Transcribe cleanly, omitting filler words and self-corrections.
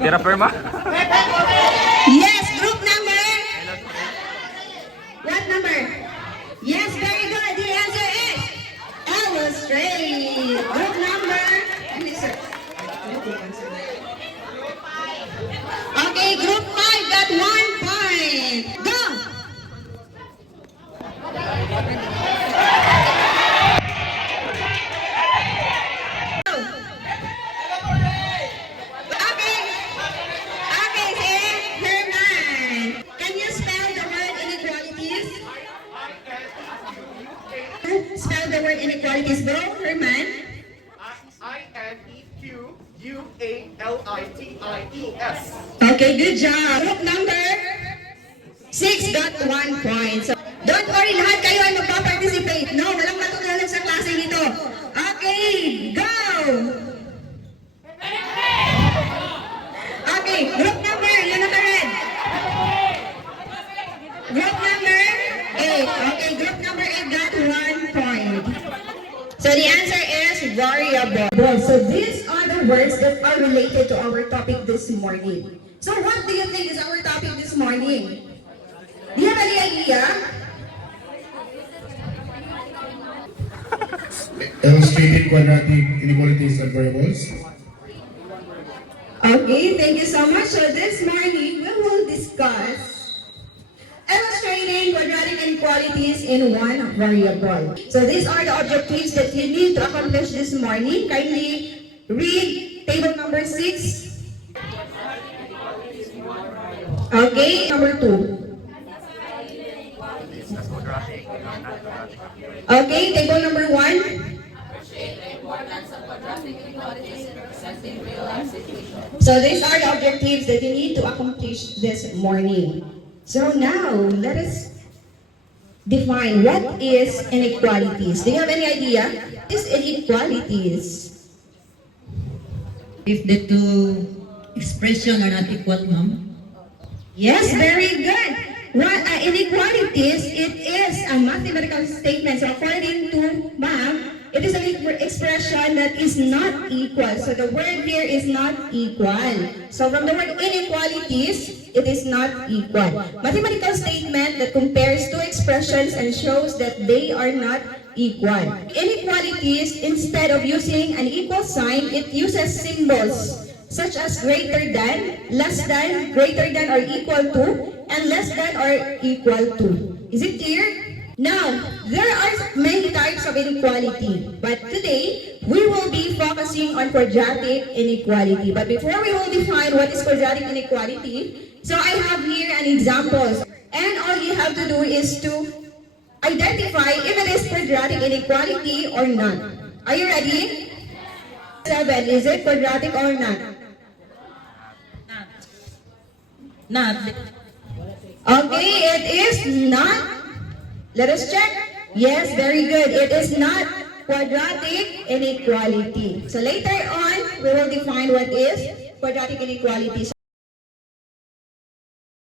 Tira Perma? Yes, group number? What number? Yes, very good. The answer is illustrate. Group number? Okay, group 5 got 1 point. Go! Okay. Okay, say Herman. Can you spell the word inequalities? Spell the word inequalities, bro, Herman. Inequalities. Okay, good job. Group number 6 got 1 point. So, don't worry, lahat kayo ay magpa-participate. No, walang matutulog sa klase nito. Okay, go! Okay, group number, yun ang red. Group number 8. Okay, group number 8 got 1 point. So the answer is variable. So these are the words that are related to our topic this morning. So what do you think is our topic this morning? Do you have any idea? Illustrated quadratic inequalities and variables. Okay, thank you so much. So this morning we will discuss illustrating quadratic inequalities in one variable. So these are the objectives that you need to accomplish this morning. Kindly read table number 6. Okay, number 2. Okay, table number 1. So these are the objectives that you need to accomplish this morning. So now, let us define what is inequalities. Do you have any idea? What is inequalities? If the two expressions are not equal, ma'am. Yes, very good. Inequalities, it is a mathematical statement. So according to ma'am, it is an expression that is not equal. So the word here is not equal. So from the word inequalities, it is not equal. Mathematical statement that compares two expressions and shows that they are not equal. Inequalities, instead of using an equal sign, it uses symbols such as greater than, less than, greater than or equal to, and less than or equal to. Is it clear? Now, there are many types of inequality, but today, we will be focusing on quadratic inequality. But before we will define what is quadratic inequality, so I have here an example. And all you have to do is to identify if it is quadratic inequality or not. Are you ready? 7, is it quadratic or not? Not. Okay, it is not. Let us check. Yes, very good. It is not quadratic inequality. So later on, we will define what is quadratic inequality.